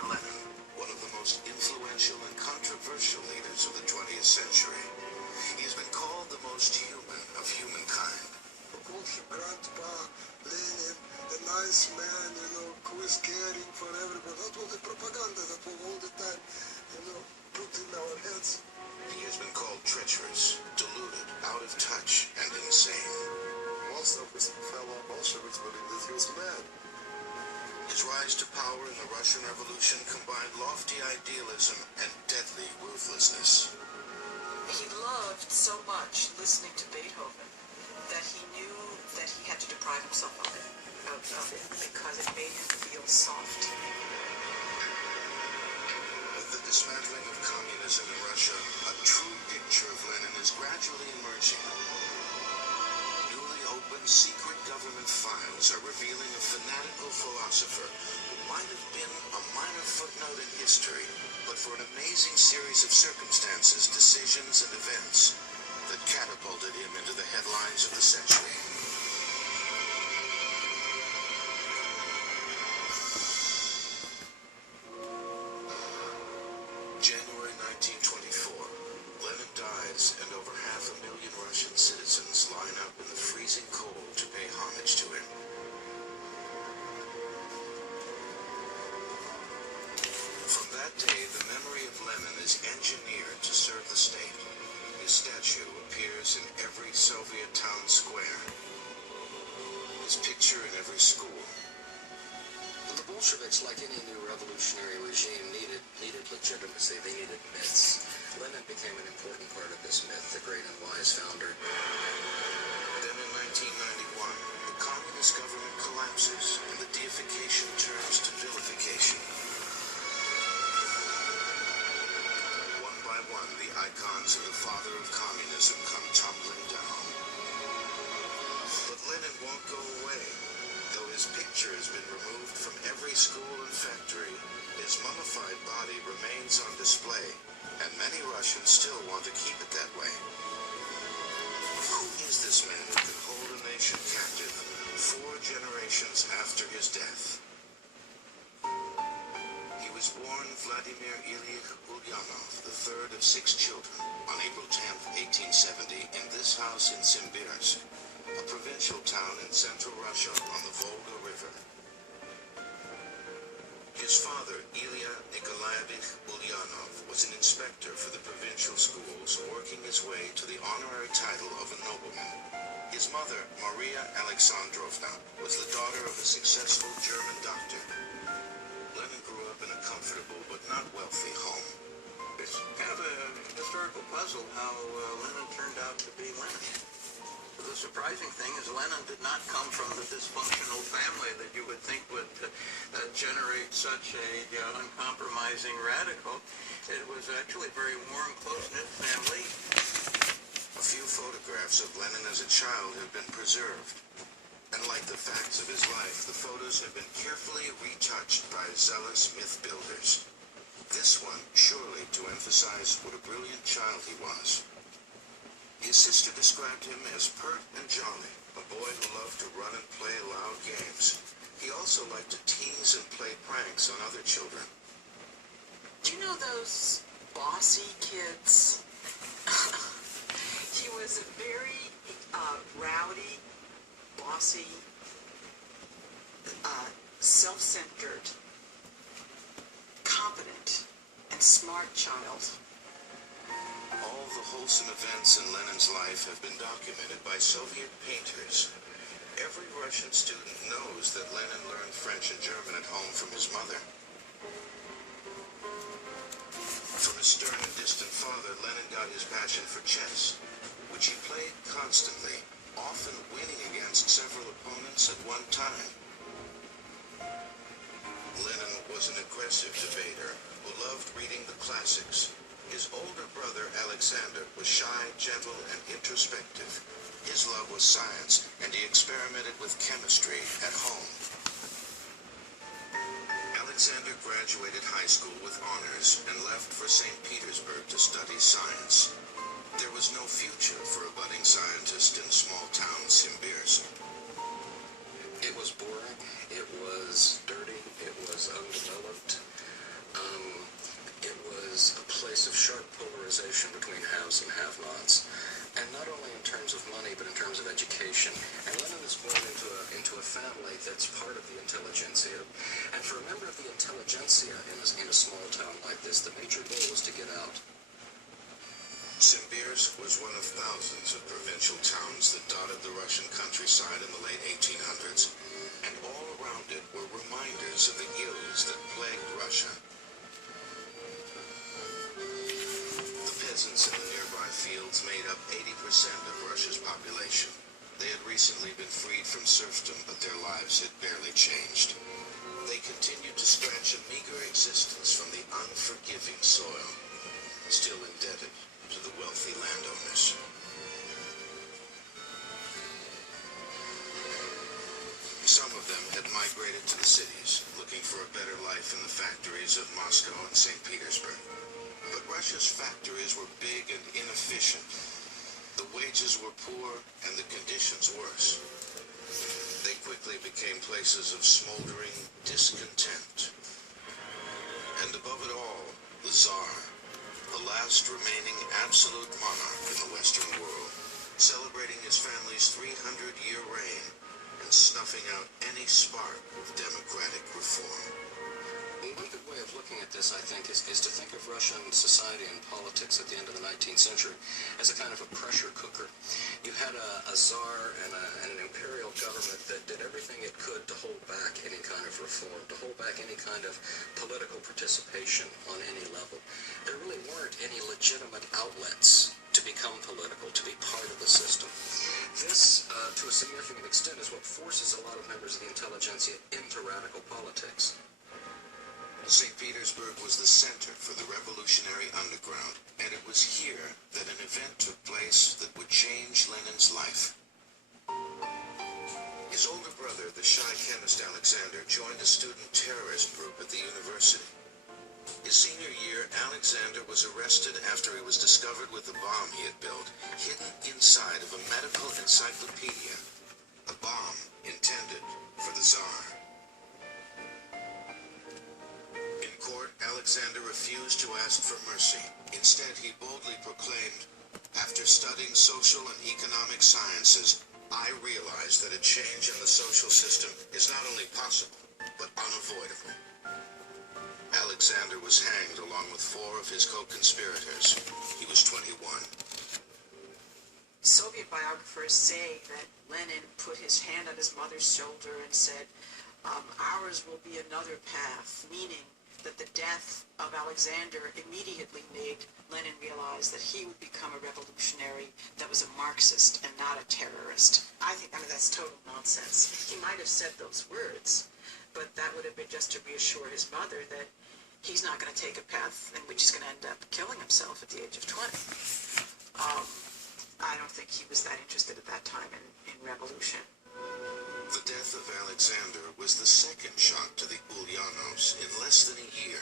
Vladimir Lenin, one of the most influential and controversial leaders of the 20th century. He has been called the most human of humankind. Called him Grandpa Lenin, a nice man, who is caring for everybody. That was the propaganda that was all the time, put in our heads. He has been called treacherous, deluded, out of touch, and insane. Most of his fellow Bolsheviks believed that he was mad. His rise to power in the Russian Revolution combined lofty idealism and deadly ruthlessness. He loved so much listening to Beethoven that he knew that he had to deprive himself of it because it made him feel soft. With the dismantling of communism in Russia, a true picture of Lenin is gradually emerging. Newly opened secret government files are revealing a fanatical philosopher who might have been a minor footnote in history, but for an amazing series of circumstances, decisions, and events that catapulted him into the headlines of the century. January 1924, Lenin dies, and over 500,000 Russian citizens line up in the freezing cold to pay homage to him. From that day, the memory of Lenin is engineered to serve the state. His statue appears in every Soviet town square. His picture in every school. The Bolsheviks, like any new revolutionary regime, needed legitimacy. They needed myths. Lenin became an important part of this myth, the great and wise founder. Then in 1991, the communist government collapses, and the deification turns to vilification. One by one, the icons of the father of communism come tumbling down. But Lenin won't go away. Though his picture has been removed from every school and factory, his mummified body remains on display, and many Russians still want to keep it that way. Who is this man who can hold a nation captive 4 generations after his death? He was born Vladimir Ilyich Ulyanov, the third of 6 children, on April 10, 1870, in this house in Simbirsk, a provincial town in central Russia on the Volga River. His father, Ilya Nikolaevich Ulyanov, was an inspector for the provincial schools, working his way to the honorary title of a nobleman. His mother, Maria Alexandrovna, was the daughter of a successful German doctor. Lenin grew up in a comfortable but not wealthy home. It's kind of a historical puzzle how Lenin turned out to be Lenin. The surprising thing is Lenin did not come from the dysfunctional family that you would think would generate such a uncompromising radical. It was actually a very warm, close-knit family. A few photographs of Lenin as a child have been preserved. And like the facts of his life, the photos have been carefully retouched by zealous myth builders. This one, surely to emphasize what a brilliant child he was. His sister described him as pert and jolly, a boy who loved to run and play loud games. He also liked to tease and play pranks on other children. Do you know those bossy kids? He was a very rowdy, bossy, self-centered, competent, and smart child. All the wholesome events in Lenin's life have been documented by Soviet painters. Every Russian student knows that Lenin learned French and German at home from his mother. From his stern and distant father, Lenin got his passion for chess, which he played constantly, often winning against several opponents at one time. Lenin was an aggressive debater who loved reading the classics. His older brother, Alexander, was shy, gentle, and introspective. His love was science, and he experimented with chemistry at home. Alexander graduated high school with honors and left for St. Petersburg to study science. There was no future for a budding scientist in small-town Simbirsk. It was boring, it was dirty, it was undeveloped. case of sharp polarization between haves and have-nots, and not only in terms of money, but in terms of education. And Lenin is born into a family that's part of the intelligentsia. And for a member of the intelligentsia in a small town like this, the major goal was to get out. Simbirsk was one of thousands of provincial towns that dotted the Russian countryside in the late 1800s, and all around it were reminders of the ills that plagued Russia. The peasants in the nearby fields made up 80% of Russia's population. They had recently been freed from serfdom, but their lives had barely changed. They continued to scratch a meager existence from the unforgiving soil, still indebted to the wealthy landowners. Some of them had migrated to the cities, looking for a better life in the factories of Moscow and St. Petersburg. But Russia's factories were big and inefficient. The wages were poor and the conditions worse. They quickly became places of smoldering discontent. And above it all, the Tsar, the last remaining absolute monarch in the Western world, celebrating his family's 300-year reign and snuffing out any spark of democratic reform. One good way of looking at this, I think, is to think of Russian society and politics at the end of the 19th century as a kind of a pressure cooker. You had a czar and an imperial government that did everything it could to hold back any kind of reform, to hold back any kind of political participation on any level. There really weren't any legitimate outlets to become political, to be part of the system. This, to a significant extent, is what forces a lot of members of the intelligentsia into radical politics. St. Petersburg was the center for the revolutionary underground, and it was here that an event took place that would change Lenin's life. His older brother, the shy chemist Alexander, joined a student terrorist group at the university. His senior year, Alexander was arrested after he was discovered with a bomb he had built, hidden inside of a medical encyclopedia, a bomb intended for the Tsar. In court, Alexander refused to ask for mercy. Instead, he boldly proclaimed, "After studying social and economic sciences, I realized that a change in the social system is not only possible, but unavoidable." Alexander was hanged along with 4 of his co-conspirators. He was 21. Soviet biographers say that Lenin put his hand on his mother's shoulder and said, ours will be another path, meaning that the death of Alexander immediately made Lenin realize that he would become a revolutionary that was a Marxist and not a terrorist. I mean, that's total nonsense. He might have said those words, but that would have been just to reassure his mother that he's not going to take a path in which he's going to end up killing himself at the age of 20. I don't think he was that interested at that time in revolution. The death of Alexander was the second shock to the Ulyanovs in less than a year.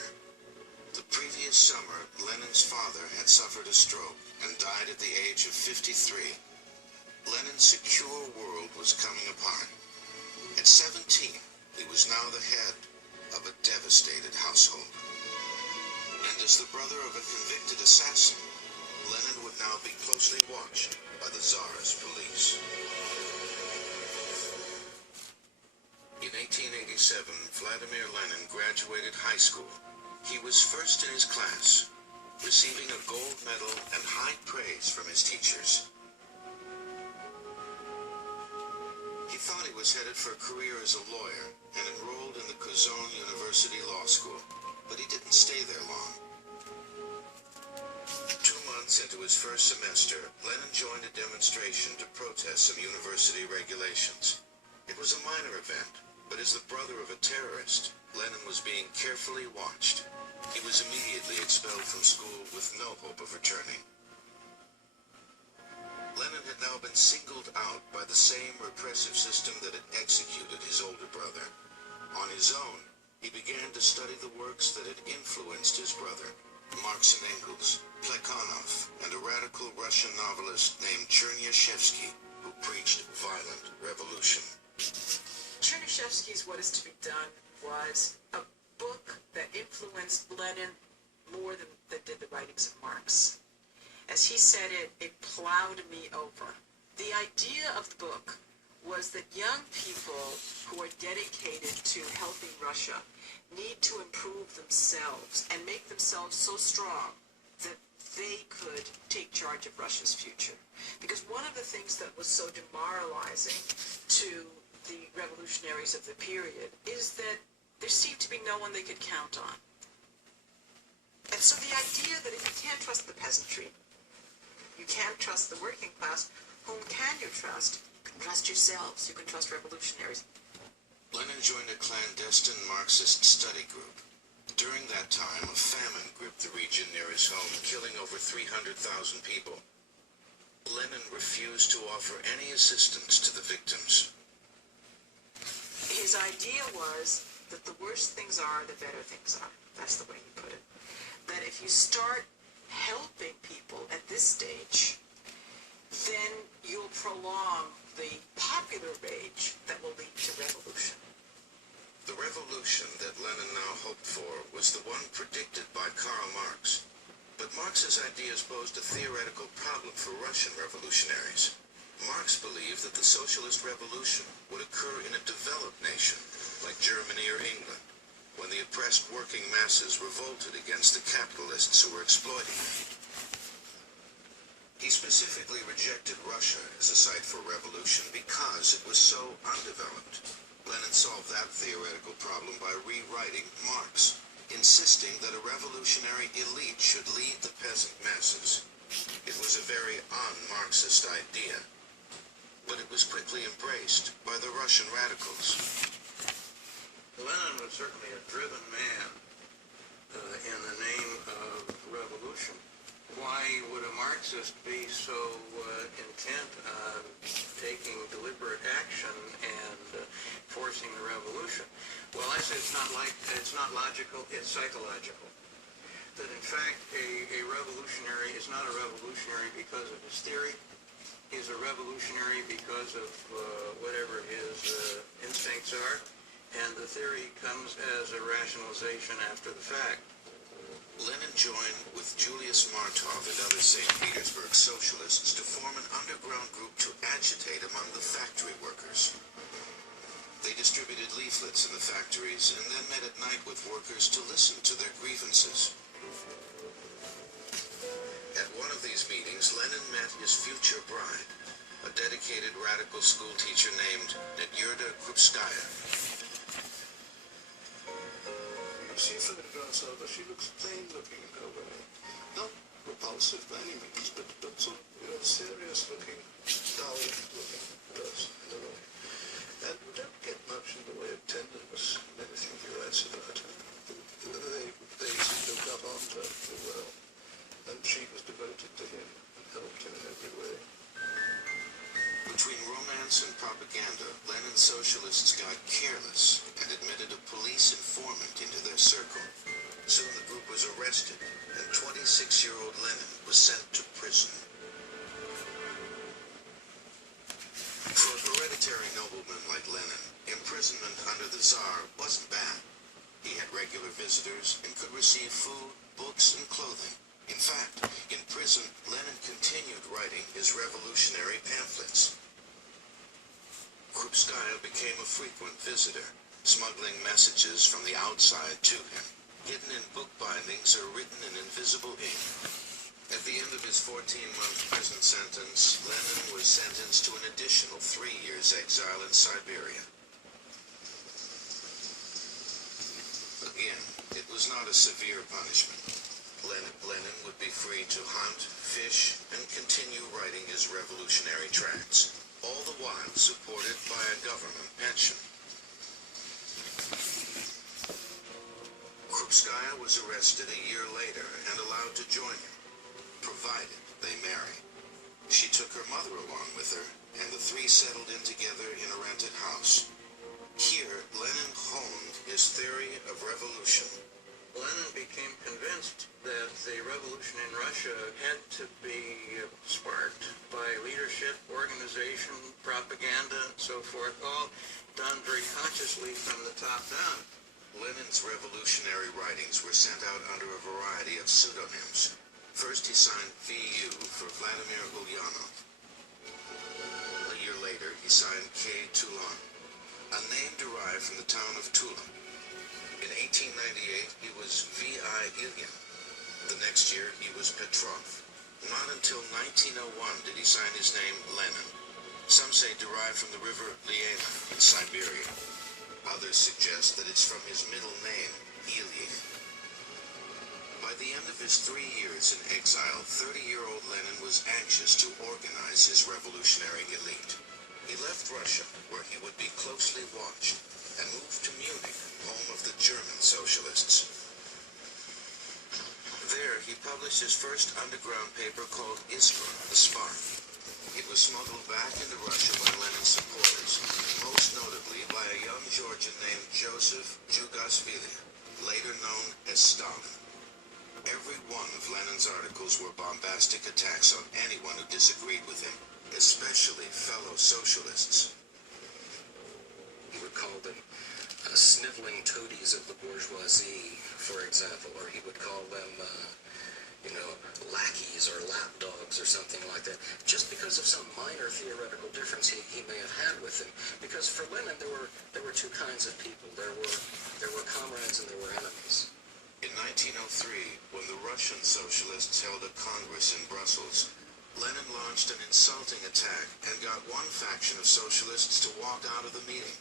The previous summer, Lenin's father had suffered a stroke and died at the age of 53. Lenin's secure world was coming apart. At 17, he was now the head of a devastated household. And as the brother of a convicted assassin, Lenin would now be closely watched by the Tsar's police. In 1887, Vladimir Lenin graduated high school. He was first in his class, receiving a gold medal and high praise from his teachers. He thought he was headed for a career as a lawyer and enrolled in the Kazan University Law School, but he didn't stay there long. 2 months into his first semester, Lenin joined a demonstration to protest some university regulations. It was a minor event, but as the brother of a terrorist, Lenin was being carefully watched. He was immediately expelled from school with no hope of returning. Lenin had now been singled out by the same repressive system that had executed his older brother. On his own, he began to study the works that had influenced his brother, Marx and Engels, Plekhanov, and a radical Russian novelist named Chernyshevsky, who preached violent revolution. Chernyshevsky's What Is to Be Done was a book that influenced Lenin more than did the writings of Marx. As he said it plowed me over. The idea of the book was that young people who are dedicated to helping Russia need to improve themselves and make themselves so strong that they could take charge of Russia's future. Because one of the things that was so demoralizing to the revolutionaries of the period is that there seemed to be no one they could count on. And so the idea that if you can't trust the peasantry, you can't trust the working class, whom can you trust? You can trust yourselves, you can trust revolutionaries. Lenin joined a clandestine Marxist study group. During that time, a famine gripped the region near his home, killing over 300,000 people. Lenin refused to offer any assistance to the victims. His idea was that the worse things are, the better things are. That's the way he put it. That if you start helping people at this stage, then you'll prolong the popular rage that will lead to revolution. The revolution that Lenin now hoped for was the one predicted by Karl Marx. But Marx's ideas posed a theoretical problem for Russian revolutionaries. Marx believed that the socialist revolution would occur in a developed nation, like Germany or England, when the oppressed working masses revolted against the capitalists who were exploiting them. He specifically rejected Russia as a site for revolution because it was so undeveloped. Lenin solved that theoretical problem by rewriting Marx, insisting that a revolutionary elite should lead the peasant masses. It was a very un-Marxist idea, but it was quickly embraced by the Russian radicals. Lenin was certainly a driven man in the name of revolution. Why would a Marxist be so intent on taking deliberate action and forcing the revolution? Well, I say it's not logical, it's psychological. That in fact a revolutionary is not a revolutionary because of his theory. He's a revolutionary because of whatever his instincts are, and the theory comes as a rationalization after the fact. Lenin joined with Julius Martov and other St. Petersburg socialists to form an underground group to agitate among the factory workers. They distributed leaflets in the factories and then met at night with workers to listen to their grievances. At one of these meetings, Lenin met his future bride, a dedicated radical school teacher named Nadyezhda Krupskaya. She photographs her, she looks plain-looking in her way. Not repulsive by any means, but sort of serious-looking, dull-looking person in a way. And we don't get much in the way of tenderness in anything he writes about her. They seem to have got on perfectly well, and she was devoted to him and helped him in every way. Between romance and propaganda, Lenin's socialists got careless and admitted a police informant into their circle. Soon the group was arrested, and 26-year-old Lenin was sent to prison. For a hereditary nobleman like Lenin, imprisonment under the Tsar wasn't bad. He had regular visitors and could receive food, books, and clothing. In fact, in prison, Lenin continued writing his revolutionary pamphlets. Krupskaya became a frequent visitor, smuggling messages from the outside to him, hidden in book bindings or written in invisible ink. At the end of his 14-month prison sentence, Lenin was sentenced to an additional 3 years' exile in Siberia. Again, it was not a severe punishment. Lenin would be free to hunt, fish, and continue writing his revolutionary tracts, all the while supported by a government pension. Krupskaya was arrested a year later and allowed to join him, provided they married. She took her mother along with her, and the three settled in together in a rented house. Here, Lenin honed his theory of revolution. Lenin became convinced that the revolution in Russia had to be sparked by leadership, organization, propaganda, and so forth, all done very consciously from the top down. Lenin's revolutionary writings were sent out under a variety of pseudonyms. First he signed VU for Vladimir Ulyanov. A year later he signed K. Toulon, a name derived from the town of Tula. In 1898 he was V.I. Ilyin. The next year he was Petrov. Not until 1901 did he sign his name Lenin. Some say derived from the river Lena in Siberia. Others suggest that it's from his middle name, Ilyich. By the end of his 3 years in exile, 30-year-old Lenin was anxious to organize his revolutionary elite. He left Russia, where he would be closely watched, and moved to Munich, home of the German socialists. There, he published his first underground paper called Iskra, the Spark. It was smuggled back into Russia by Lenin's supporters, most notably by a young Georgian named Joseph Jugasvili, later known as Stalin. Every one of Lenin's articles were bombastic attacks on anyone who disagreed with him, especially fellow socialists. He would call them sniveling toadies of the bourgeoisie, for example, or he would call them, lackeys or lapdogs or something like that, just because of some minor theoretical difference he may have had with them. Because for Lenin, there were two kinds of people. There were comrades and there were enemies. In 1903, when the Russian socialists held a congress in Brussels, Lenin launched an insulting attack and got one faction of socialists to walk out of the meeting.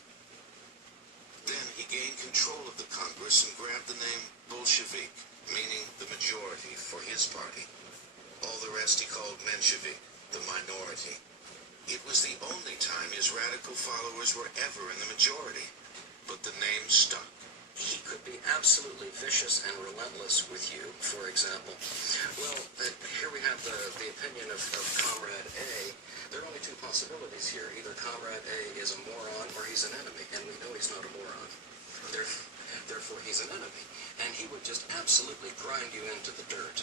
Then he gained control of the Congress and grabbed the name Bolshevik, meaning the majority for his party. All the rest he called Menshevik, the minority. It was the only time his radical followers were ever in the majority, but the name stuck. He could be absolutely vicious and relentless with you, for example. Well, here we have the opinion of Comrade A. There are only two possibilities here. Either Comrade A is a moron or he's an enemy, and we know he's not a moron. Therefore, he's an enemy, and he would just absolutely grind you into the dirt.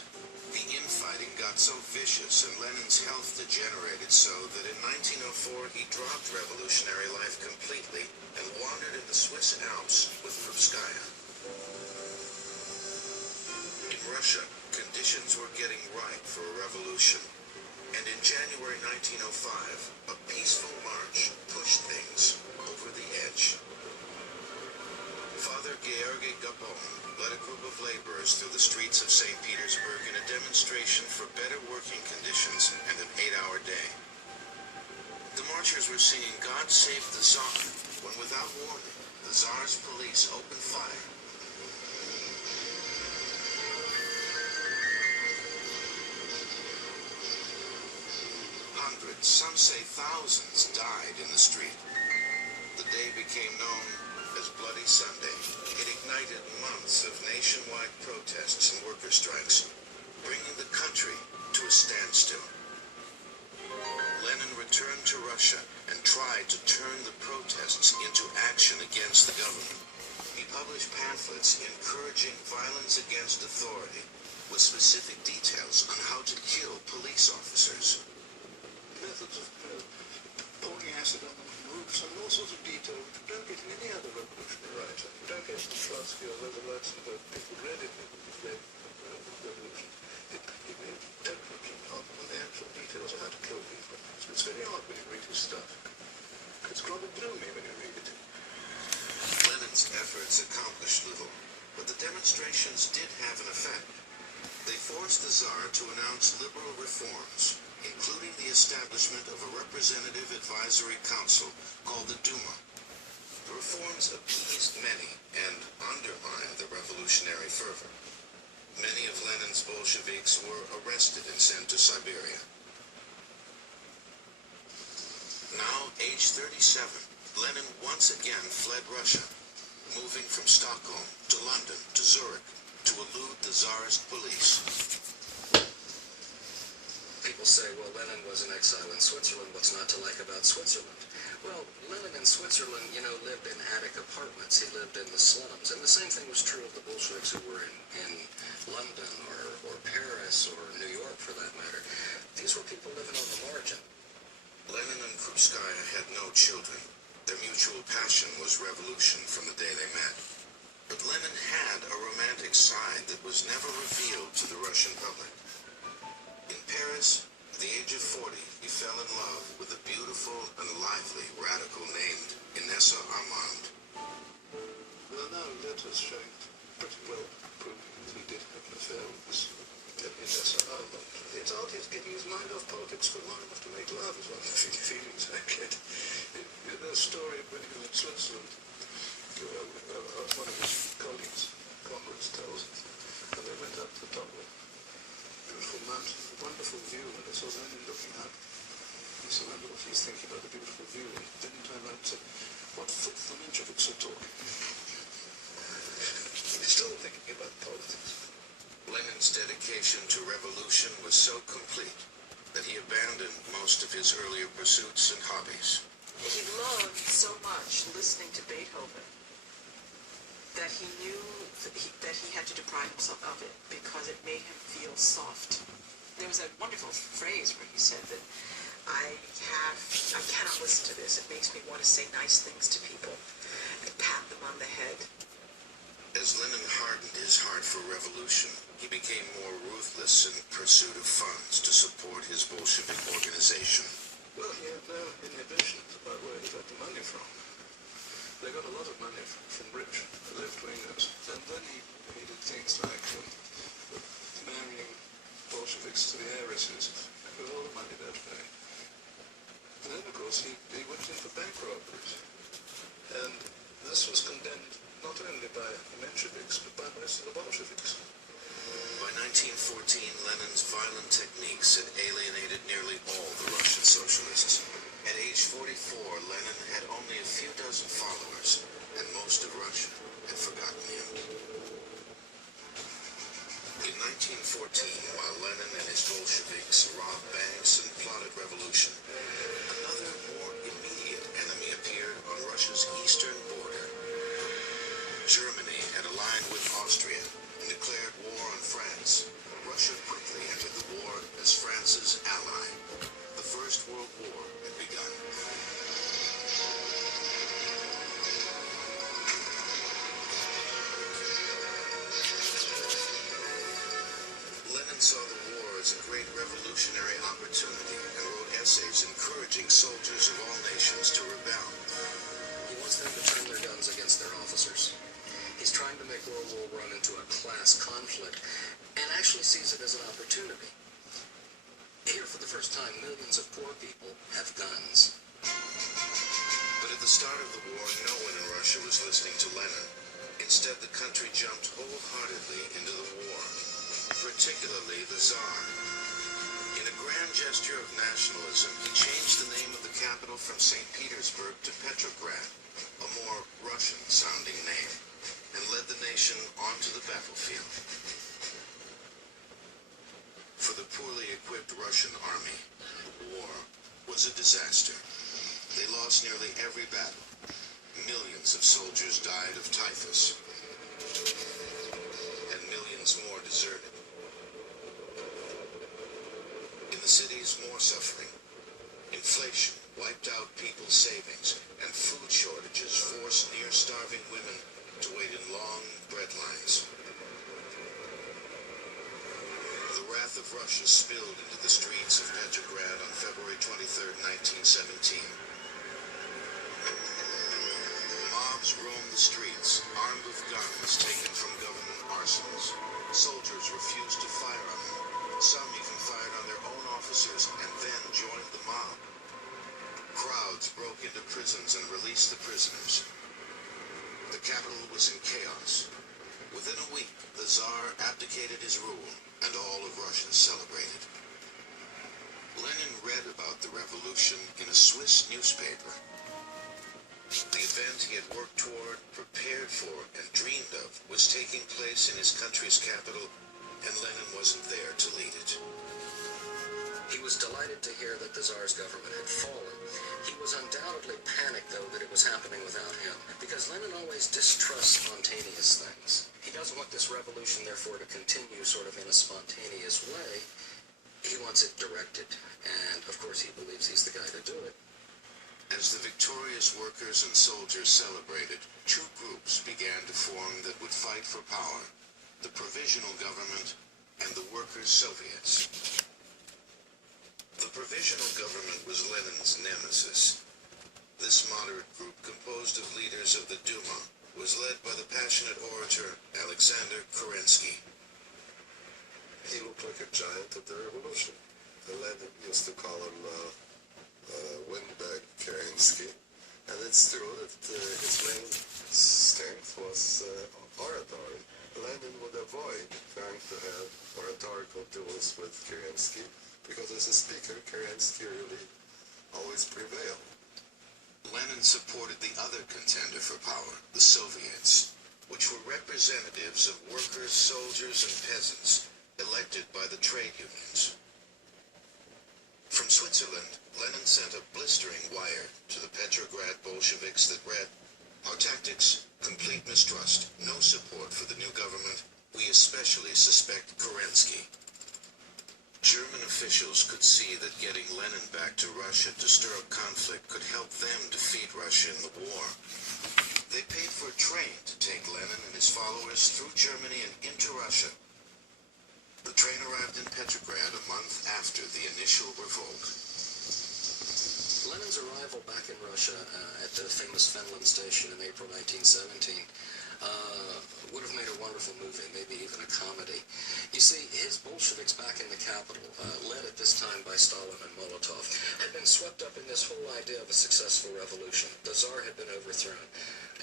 The infighting got so vicious and Lenin's health degenerated so that in 1904 he dropped revolutionary life completely and wandered in the Swiss Alps with Krupskaya. In Russia, conditions were getting ripe for a revolution, and in January 1905, a peaceful march pushed things over the edge. Father Georgy Gabon led a group of laborers through the streets of St. Petersburg in a demonstration for better working conditions and an 8-hour day. The marchers were singing God Save the Tsar when, without warning, the Tsar's police opened fire. Hundreds, some say thousands, died in the street. The day became known as Bloody Sunday. It ignited months of nationwide protests and worker strikes, bringing the country to a standstill. Lenin returned to Russia and tried to turn the protests into action against the government. He published pamphlets encouraging violence against authority, with specific details on how to kill police officers. Methods of pouring acid on the roofs and all sorts of detail which you don't get in any other revolutionary writer. You don't get in Trotsky or Rosa that people read it in the revolution. It don't put on the actual details of how to kill people. So it's very hard when you read his stuff. It's rather gloomy when you read it. Lenin's efforts accomplished little, but the demonstrations did have an effect. They forced the Tsar to announce liberal reforms, including the establishment of a representative advisory council called the Duma. The reforms appeased many and undermined the revolutionary fervor. Many of Lenin's Bolsheviks were arrested and sent to Siberia. Now, age 37, Lenin once again fled Russia, moving from Stockholm to London to Zurich to elude the Tsarist police. People say, well, Lenin was in exile in Switzerland. What's not to like about Switzerland? Well, Lenin in Switzerland, lived in attic apartments. He lived in the slums. And the same thing was true of the Bolsheviks who were in London or Paris or New York, for that matter. These were people living on the margin. Lenin and Krupskaya had no children. Their mutual passion was revolution from the day they met. But Lenin had a romantic side that was never revealed to the Russian public. In Paris, at the age of 40, he fell in love with a beautiful and lively radical named Inessa Armand. There are now letters showing pretty well proving that he did have an affair with this Inessa Armand. It's odd he's getting his mind off politics for long enough to make love, is one of the feelings I get. There's a story when he was in Switzerland, one of his colleagues, comrades, tells us, and they went up to the top of a beautiful mountain, a wonderful view, and they saw Lenin looking up. He said, I wonder what he's thinking about the beautiful view, and then he turned around and said, what filth the Mensheviks are talking. He's still thinking about politics. Lenin's dedication to revolution was so complete that he abandoned most of his earlier pursuits and hobbies. He loved so much listening to Beethoven that he knew that he had to deprive himself of it because it made him feel soft. There was a wonderful phrase where he said that I cannot listen to this. It makes me want to say nice things to people and pat them on the head. As Lenin hardened his heart for revolution, he became more ruthless in pursuit of funds to support his Bolshevik organization. Well, he had no inhibitions about where he got the money from. They got a lot of money from rich left-wingers. And then he did things like marrying Bolsheviks to the heiresses with all the money that way. And then, of course, he went in for bank robberies. And this was condemned not only by the Mensheviks, but by most of the Bolsheviks. By 1914, Lenin's violent techniques had alienated nearly all the Russian socialists. At age 44, Lenin had only a few dozen followers, and most of Russia had forgotten him. In 1914, while Lenin and his Bolsheviks robbed banks and plotted revolution, another more immediate enemy appeared on Russia's eastern border. Germany had aligned with Austria and declared war on France. Russia quickly entered the war as France's ally. The First World War had begun. Lenin saw the war as a great revolutionary opportunity and wrote essays encouraging soldiers of all nations to rebel. He wants them to turn their guns against their officers. He's trying to make World War I into a class conflict and actually sees it as an opportunity. Here, for the first time, millions of poor people have guns. But at the start of the war, no one in Russia was listening to Lenin. Instead, the country jumped wholeheartedly into the war, particularly the Tsar. In a grand gesture of nationalism, he changed the name of the capital from St. Petersburg to Petrograd, a more Russian-sounding name, and led the nation onto the battlefield. For the poorly equipped Russian army, war was a disaster. They lost nearly every battle. Millions of soldiers died of typhus, and millions more deserted. In the cities, more suffering. Inflation wiped out people's savings, and food shortages forced near-starving women to wait in long bread lines. The wrath of Russia spilled into the streets of Petrograd on February 23, 1917. Mobs roamed the streets, armed with guns taken from government arsenals. Soldiers refused to fire on them. Some even fired on their own officers and then joined the mob. Crowds broke into prisons and released the prisoners. The capital was in chaos. Within a week, the Tsar abdicated his rule, and all of Russia celebrated. Lenin read about the revolution in a Swiss newspaper. The event he had worked toward, prepared for, and dreamed of was taking place in his country's capital, and Lenin wasn't there to lead it. He was delighted to hear that the Tsar's government had fallen. He was undoubtedly panicked, though, that it was happening without him, because Lenin always distrusts spontaneous things. He doesn't want this revolution, therefore, to continue sort of in a spontaneous way. He wants it directed, and, of course, he believes he's the guy to do it. As the victorious workers and soldiers celebrated, two groups began to form that would fight for power: the Provisional Government and the Workers' Soviets. The Provisional Government was Lenin's nemesis. This moderate group, composed of leaders of the Duma, was led by the passionate orator Alexander Kerensky. He looked like a giant of the revolution. Lenin used to call him Windbag Kerensky, and it's true that his main strength was oratory. Lenin would avoid trying to have oratorical duels with Kerensky, because as a speaker, Kerensky really always prevailed. Lenin supported the other contender for power, the Soviets, which were representatives of workers, soldiers, and peasants elected by the trade unions. From Switzerland, Lenin sent a blistering wire to the Petrograd Bolsheviks that read, "Our tactics, complete mistrust, no support for the new government. We especially suspect Kerensky." German officials could see that getting Lenin back to Russia to stir up conflict could help them defeat Russia in the war. They paid for a train to take Lenin and his followers through Germany and into Russia. The train arrived in Petrograd a month after the initial revolt. Lenin's arrival back in Russia at the famous Finland station in April 1917 would have made a wonderful movie, maybe even a comedy. You see, his Bolsheviks back in the capital, led at this time by Stalin and Molotov, had been swept up in this whole idea of a successful revolution. The Tsar had been overthrown.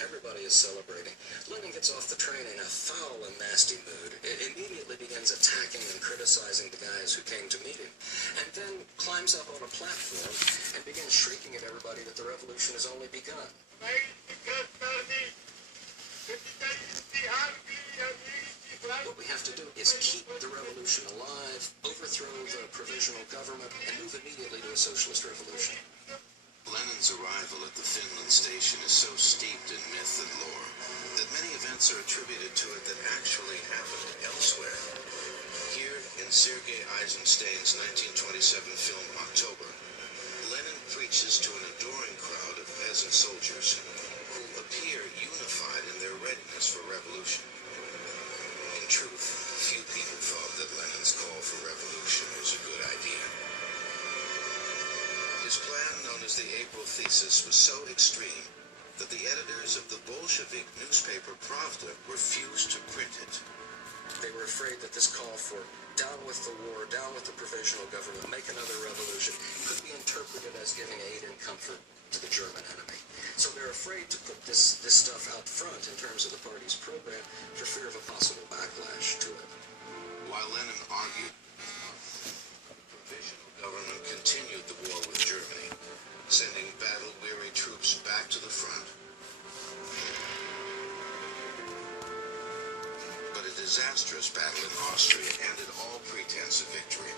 Everybody is celebrating. Lenin gets off the train in a foul and nasty mood. It immediately begins attacking and criticizing the guys who came to meet him, and then climbs up on a platform and begins shrieking at everybody that the revolution has only begun. What we have to do is keep the revolution alive, overthrow the provisional government, and move immediately to a socialist revolution. Lenin's arrival at the Finland station is so steeped in myth and lore that many events are attributed to it that actually happened elsewhere. Here, in Sergei Eisenstein's 1927 film October, Lenin preaches to an adoring crowd of peasant soldiers who appear unified in their readiness for revolution. In truth, few people thought that Lenin's call for revolution was a good idea. His plan, known as the April Thesis, was so extreme that the editors of the Bolshevik newspaper Pravda refused to print it. They were afraid that this call for down with the war, down with the provisional government, make another revolution, could be interpreted as giving aid and comfort to the German enemy. So they're afraid to put this stuff out front in terms of the party's program for fear of a possible backlash to it. While Lenin argued, the provisional government continued the war with Germany, sending battle-weary troops back to the front. But a disastrous battle in Austria ended all pretense of victory.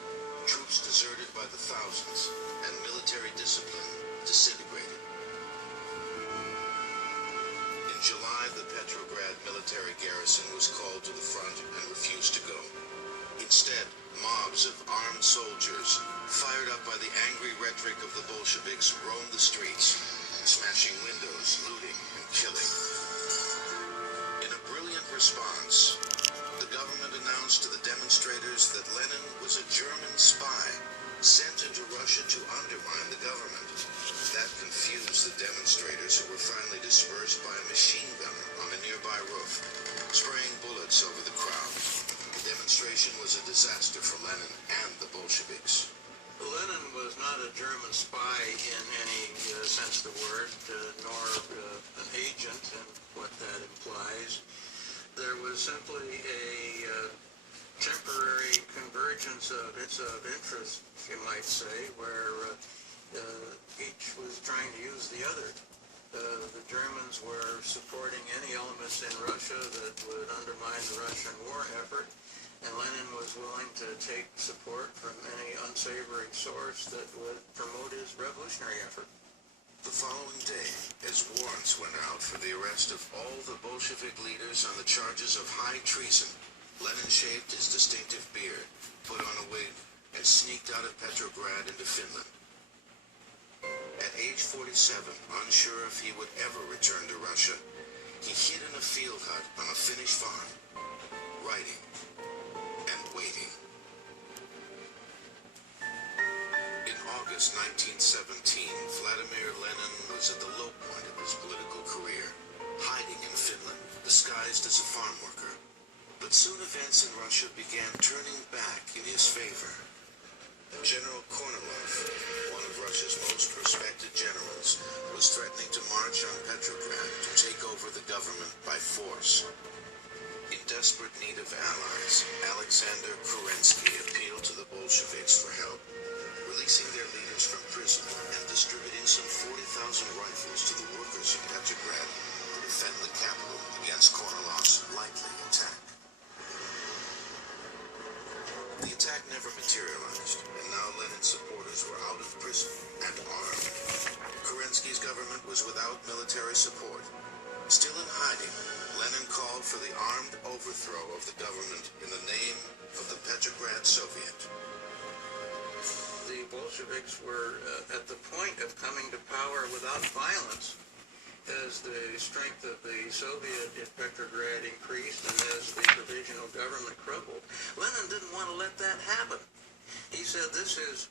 Troops deserted by the thousands, and military discipline disintegrated. In July, the Petrograd military garrison was called to the front and refused to go. Instead, mobs of armed soldiers, fired up by the angry rhetoric of the Bolsheviks, roamed the streets, smashing windows, looting, and killing. In a brilliant response, the government announced to the demonstrators that Lenin was a German spy sent into Russia to undermine the government. That confused the demonstrators, who were finally dispersed by a machine gunner on a nearby roof, spraying bullets over the crowd. The demonstration was a disaster for Lenin and the Bolsheviks. Lenin was not a German spy in any sense of the word, nor an agent, and what that implies. There was simply a temporary convergence of interest, you might say, where each was trying to use the other. The Germans were supporting any elements in Russia that would undermine the Russian war effort, and Lenin was willing to take support from any unsavory source that would promote his revolutionary effort. The following day, as warrants went out for the arrest of all the Bolshevik leaders on the charges of high treason, Lenin shaved his distinctive beard, put on a wig, and sneaked out of Petrograd into Finland. At age 47, unsure if he would ever return to Russia, he hid in a field hut on a Finnish farm, writing and waiting. In August 1917, Vladimir Lenin was at the low point of his political career, hiding in Finland, disguised as a farm worker. But soon events in Russia began turning back in his favor. General Kornilov, one of Russia's most respected generals, was threatening to march on Petrograd to take over the government by force. In desperate need of allies, Alexander Kerensky appealed to the Bolsheviks for help, releasing their leaders from prison and distributing some 40,000 rifles to the workers in Petrograd to defend the capital against Kornilov's likely attack. The attack never materialized, and now Lenin's supporters were out of prison and armed. Kerensky's government was without military support. Still in hiding, Lenin called for the armed overthrow of the government in the name of the Petrograd Soviet. The Bolsheviks were at the point of coming to power without violence as the strength of the Soviet in Petrograd increased and as the provisional government crumbled. Lenin didn't want to let that happen. He said this is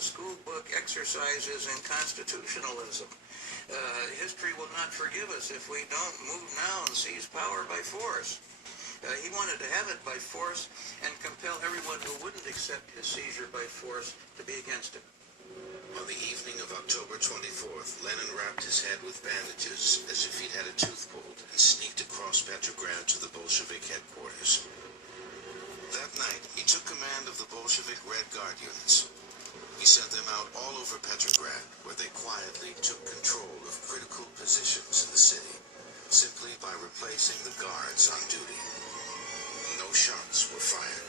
school book exercises in constitutionalism. History will not forgive us if we don't move now and seize power by force. He wanted to have it by force and compel everyone who wouldn't accept his seizure by force to be against him. On the evening of October 24th, Lenin wrapped his head with bandages as if he'd had a tooth pulled and sneaked across Petrograd to the Bolshevik headquarters. That night, he took command of the Bolshevik Red Guard units. He sent them out all over Petrograd, where they quietly took control of critical positions in the city, simply by replacing the guards on duty. No shots were fired.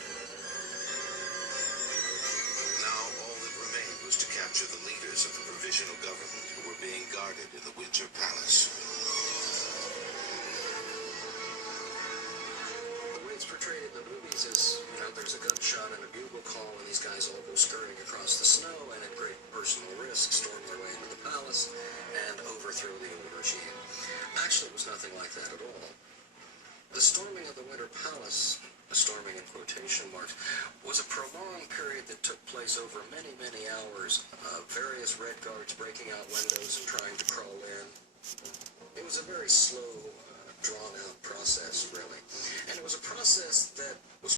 Now all that remained was to capture the leaders of the provisional government who were being guarded in the Winter Palace. The way it's portrayed in the movies is, there's a gunshot and a bugle call, and these guys all go scurrying across the snow and at great personal risk storm their way into the palace and overthrow the old regime. Actually, it was nothing like that at all. The storming of the Winter Palace, storming in quotation marks, was a prolonged period that took place over many, many hours, various Red Guards breaking out windows and trying to crawl in. It was a very slow, drawn-out process, really. And it was a process that was